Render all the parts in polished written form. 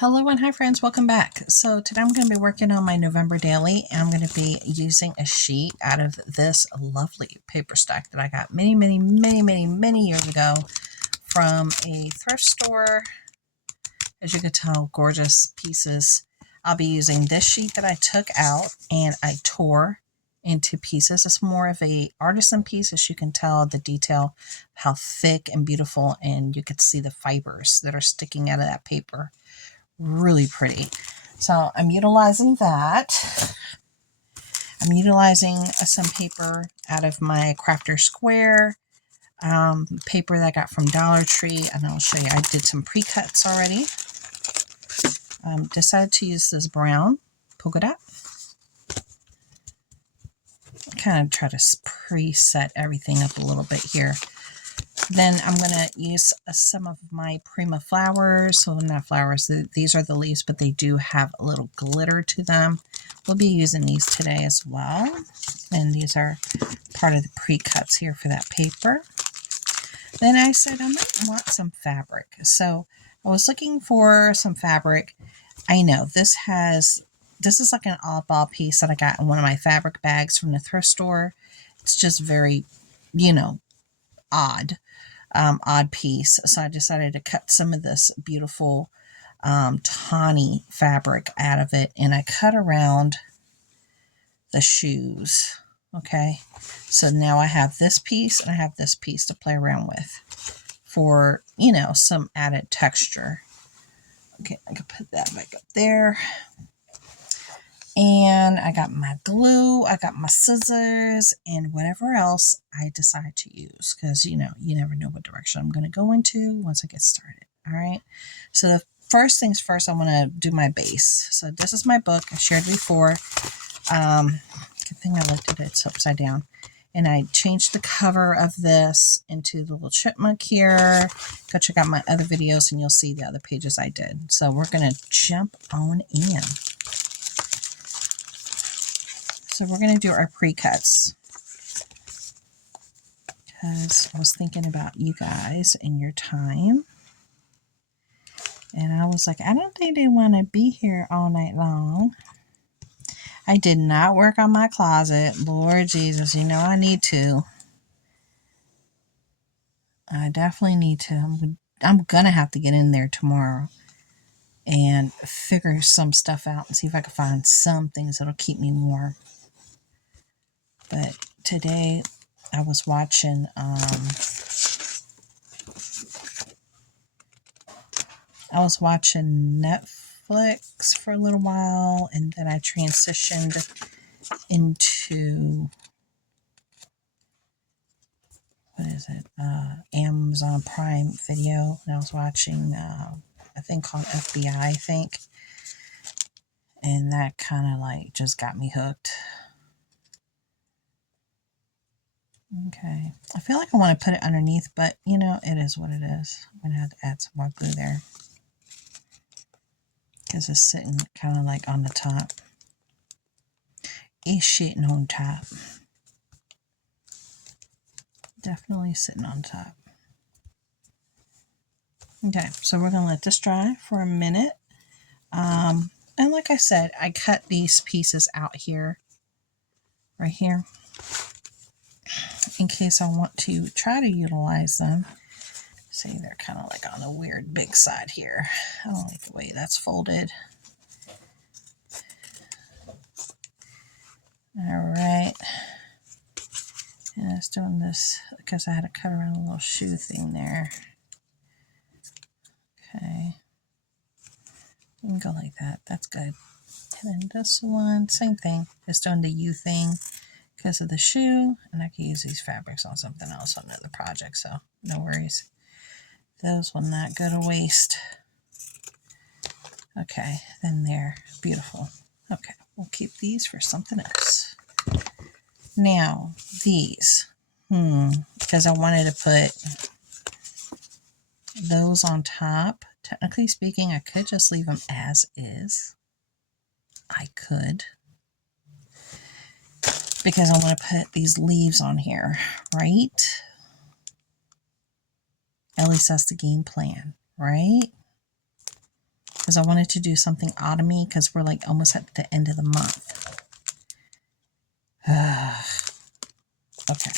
Hello and hi friends, welcome back. So today I'm going to be working on my November daily, and I'm going to be using a sheet out of this lovely paper stack that I got many years ago from a thrift store. As you can tell, gorgeous pieces. I'll be using this sheet that I took out and I tore into pieces. It's more of a artisan piece, as you can tell the detail, how thick and beautiful, and you can see the fibers that are sticking out of that paper. Really pretty. So I'm utilizing that. I'm utilizing some paper out of my Crafter Square paper that I got from Dollar Tree, and I'll show you. I did some pre-cuts already. Decided to use this brown polka dot. Kind of try to preset everything up a little bit here. Then I'm going to use some of my Prima flowers. So not flowers, these are the leaves, but they do have a little glitter to them. We'll be using these today as well. And these are part of the pre-cuts here for that paper. Then I said I might want some fabric. So I was looking for some fabric. I know this is like an oddball piece that I got in one of my fabric bags from the thrift store. It's just very, odd. Odd piece. So I decided to cut some of this beautiful tawny fabric out of it, and I cut around the shoes. Okay, so now I have this piece and I have this piece to play around with for, some added texture. Okay, I can put that back up there. And I got my glue, I got my scissors, and whatever else I decide to use. Because, you never know what direction I'm going to go into once I get started. All right. So the first things first, I want to do my base. So this is my book. I shared before. Good thing I looked at it. It's upside down. And I changed the cover of this into the little chipmunk here. Go check out my other videos and you'll see the other pages I did. So we're going to jump on in. So we're going to do our pre-cuts, because I was thinking about you guys and your time. And I was like, I don't think they want to be here all night long. I did not work on my closet. Lord Jesus, I need to. I definitely need to. I'm going to have to get in there tomorrow and figure some stuff out and see if I can find some things that'll keep me warm. But today I was watching Netflix for a little while, and then I transitioned into Amazon Prime Video, and I was watching a thing called FBI, I think, and that kind of just got me hooked. Okay, I feel like I want to put it underneath, but it is what it is. I'm going to have to add some more glue there, because it's sitting kind of on the top. It's sitting on top. Definitely sitting on top. Okay, so we're going to let this dry for a minute. And like I said, I cut these pieces out here, right here, in case I want to try to utilize them. See, they're kind of on a weird big side here. I don't like the way that's folded. All right. And I was doing this because I had to cut around a little shoe thing there. Okay. You can go like that. That's good. And then this one, same thing. Just doing the U thing because of the shoe. And I can use these fabrics on something else on another project, so no worries. Those will not go to waste. Okay, then they're beautiful. Okay, we'll keep these for something else. Now, these. Because I wanted to put those on top. Technically speaking, I could just leave them as is. I could. Because I want to put these leaves on here, right? At least that's the game plan, right? because I wanted to do something autumny because we're like almost at the end of the month. Okay.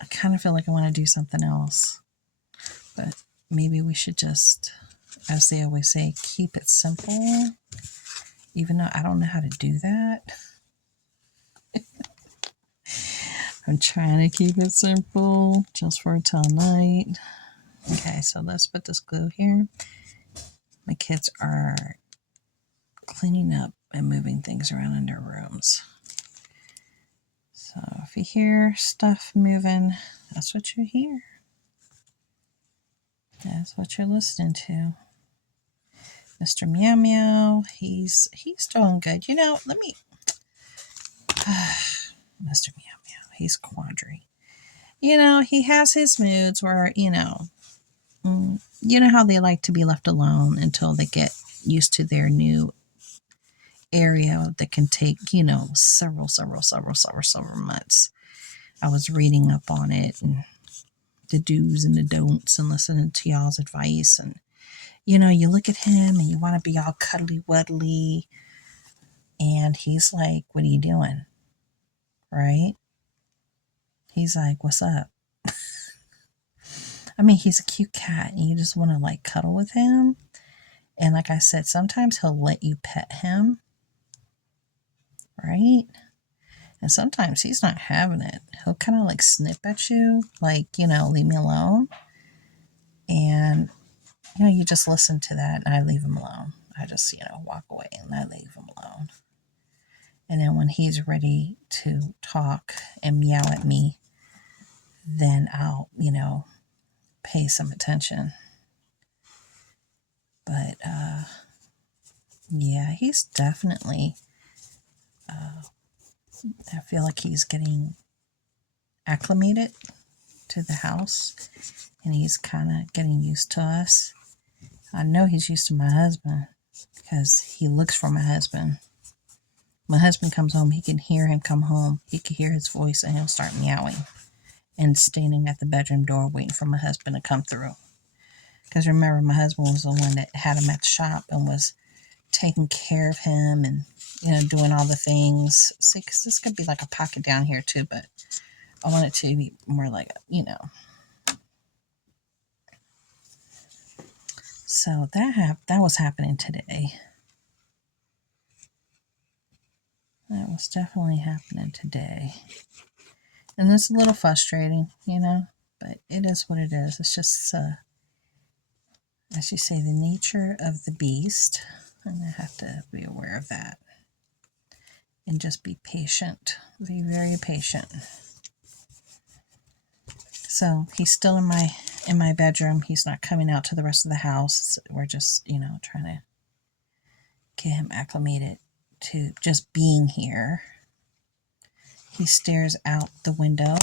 I kind of feel like I want to do something else, but maybe we should just, as they always say, keep it simple, even though I don't know how to do that. I'm trying to keep it simple just for tonight. Okay, so let's put this glue here. My kids are cleaning up and moving things around in their rooms. So if you hear stuff moving, that's what you hear. That's what you're listening to. Mr. Meow Meow, he's doing good. You know, let me... Mr. Meow Meow, he's quandary. You know, he has his moods where, you know how they like to be left alone until they get used to their new area that can take, several months. I was reading up on it and the do's and the don'ts and listening to y'all's advice. And, you look at him and you want to be all cuddly wuddly. And he's like, what are you doing? Right? He's like, what's up? I mean, he's a cute cat and you just want to like cuddle with him. And like I said, sometimes he'll let you pet him. Right? And sometimes he's not having it. He'll kind of like snip at you, like, leave me alone. And, you just listen to that and I leave him alone. I just, walk away and I leave him alone. And then when he's ready to talk and meow at me, then I'll, pay some attention. But, yeah, he's definitely, I feel like he's getting acclimated to the house and he's kind of getting used to us. I know he's used to my husband because he looks for my husband. My husband comes home, he can hear him come home. He can hear his voice and he'll start meowing and standing at the bedroom door waiting for my husband to come through. Because remember, my husband was the one that had him at the shop and was taking care of him and, doing all the things. See, because this could be like a pocket down here too, but I want it to be more like, So that was happening today. That was definitely happening today. And it's a little frustrating, but it is what it is. It's just, as you say, the nature of the beast. And I have to be aware of that. And just be patient. Be very patient. So he's still in my bedroom. He's not coming out to the rest of the house. We're just, trying to get him acclimated to just being here. He stares out the window,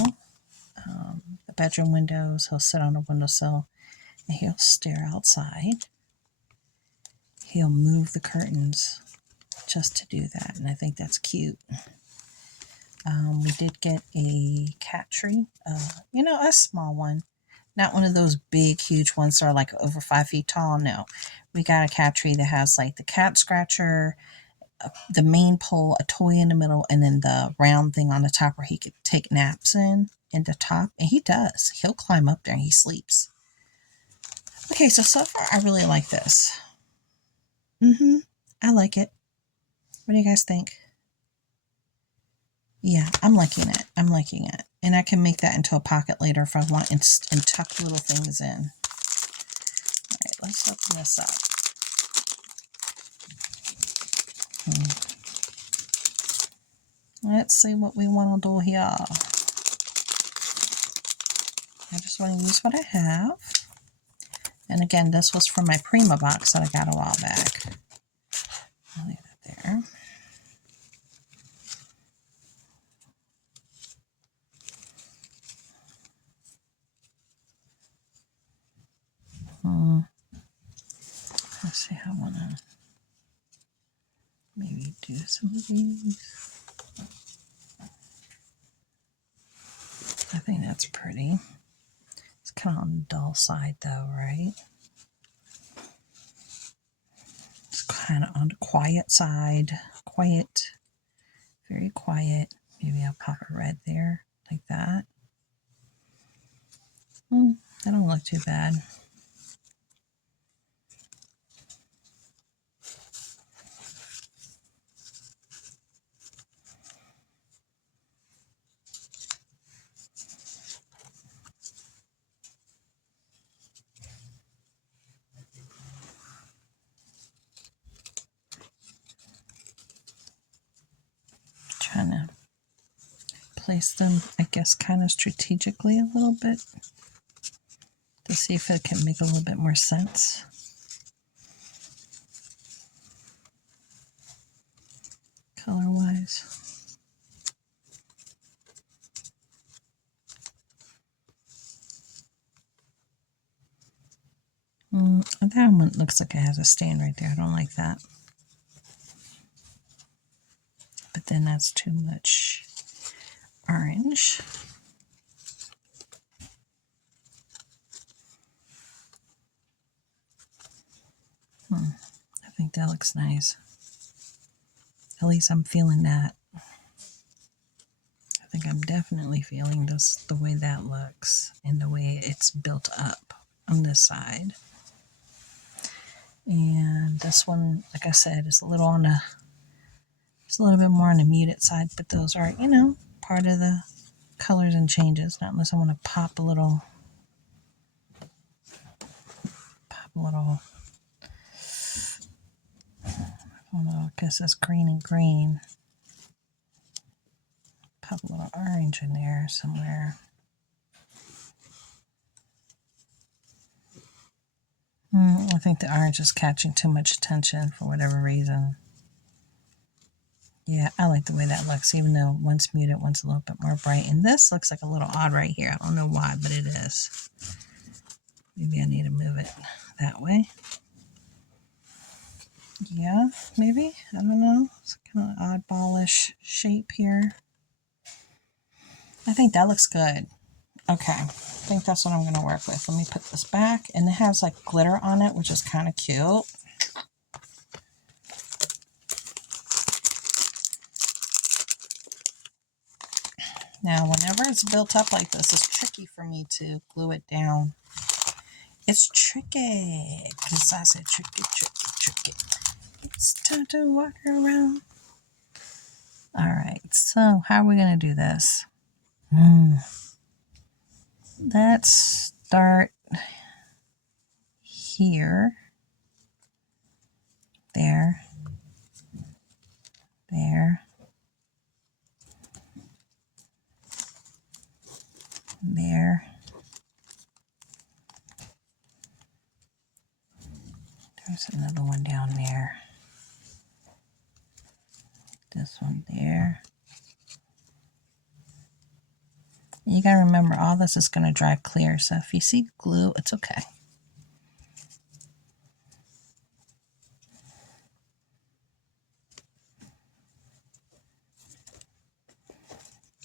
the bedroom windows. He'll sit on a windowsill and he'll stare outside. He'll move the curtains just to do that, and I think that's cute. We did get a cat tree, a small one. Not one of those big, huge ones that are like over 5 feet tall. No, we got a cat tree that has like the cat scratcher, the main pole, a toy in the middle, and then the round thing on the top where he could take naps in the top. And he does. He'll climb up there and he sleeps. Okay, so far I really like this. I like it. What do you guys think? Yeah, I'm liking it. I'm liking it. And I can make that into a pocket later if I want and tuck little things in. All right, let's open this up. Let's see what we want to do here. I just want to use what I have. And again, this was from my Prima box that I got a while back. I'll leave that there. Let's see how I want to maybe do some of these. I think that's pretty. It's kind of on the dull side though, right? kind of on the quiet side. Quiet, very quiet. Maybe I'll pop a red there, like that. That don't look too bad. Trying to place them, I guess, kind of strategically a little bit to see if it can make a little bit more sense. Color-wise. That one looks like it has a stain right there. I don't like that. But then that's too much orange. I think that looks nice. At least I'm feeling that. I think I'm definitely feeling this, the way that looks and the way it's built up on this side. And this one, like I said, is a little on the, it's a little bit more on the muted side, but those are, you know, part of the colors and changes. Not unless I want to pop a little, I don't know, I guess that's green and green. Pop a little orange in there somewhere. I think the orange is catching too much attention for whatever reason. Yeah, I like the way that looks, even though one's muted, one's a little bit more bright. And this looks like a little odd right here. I don't know why, but it is. Maybe I need to move it that way. Yeah, maybe. I don't know. It's kind of oddballish shape here. I think that looks good. Okay, I think that's what I'm going to work with. Let me put this back. And it has like glitter on it, which is kind of cute. Now, whenever it's built up like this, it's tricky for me to glue it down. It's tricky, because I said tricky, tricky, tricky. It's time to walk around. All right, so how are we going to do this? Let's start here. There. There. There. There's another one down there. This one there. You gotta remember, all this is gonna dry clear, so if you see glue, it's okay.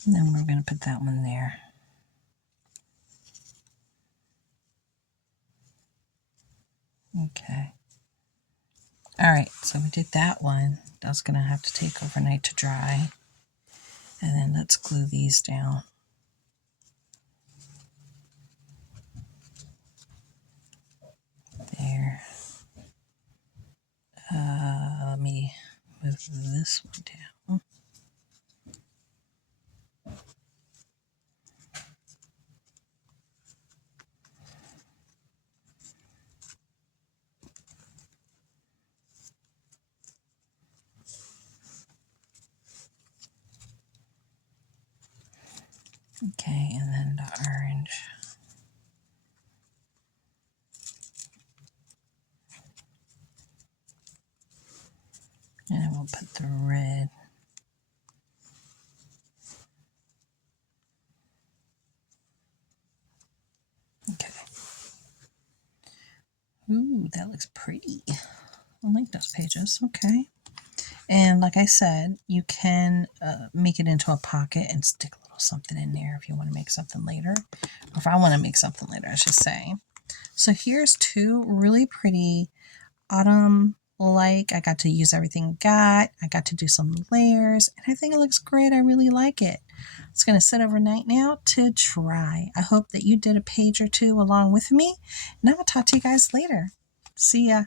And then we're gonna put that one there. Okay. All right, so we did that one. That's gonna have to take overnight to dry. And then let's glue these down. There. Let me move this one down. Okay, and then the orange. And we'll put the red. Okay. Ooh, that looks pretty. I like those pages. Okay. And like I said, you can make it into a pocket and stick a little something in there if you want to make something later. Or if I want to make something later, I should say. So here's two really pretty autumn like. I got to use everything got. I got to do some layers, and I think it looks great. I really like it. It's going to sit overnight now to dry. I hope that you did a page or two along with me, and I will talk to you guys later. See ya.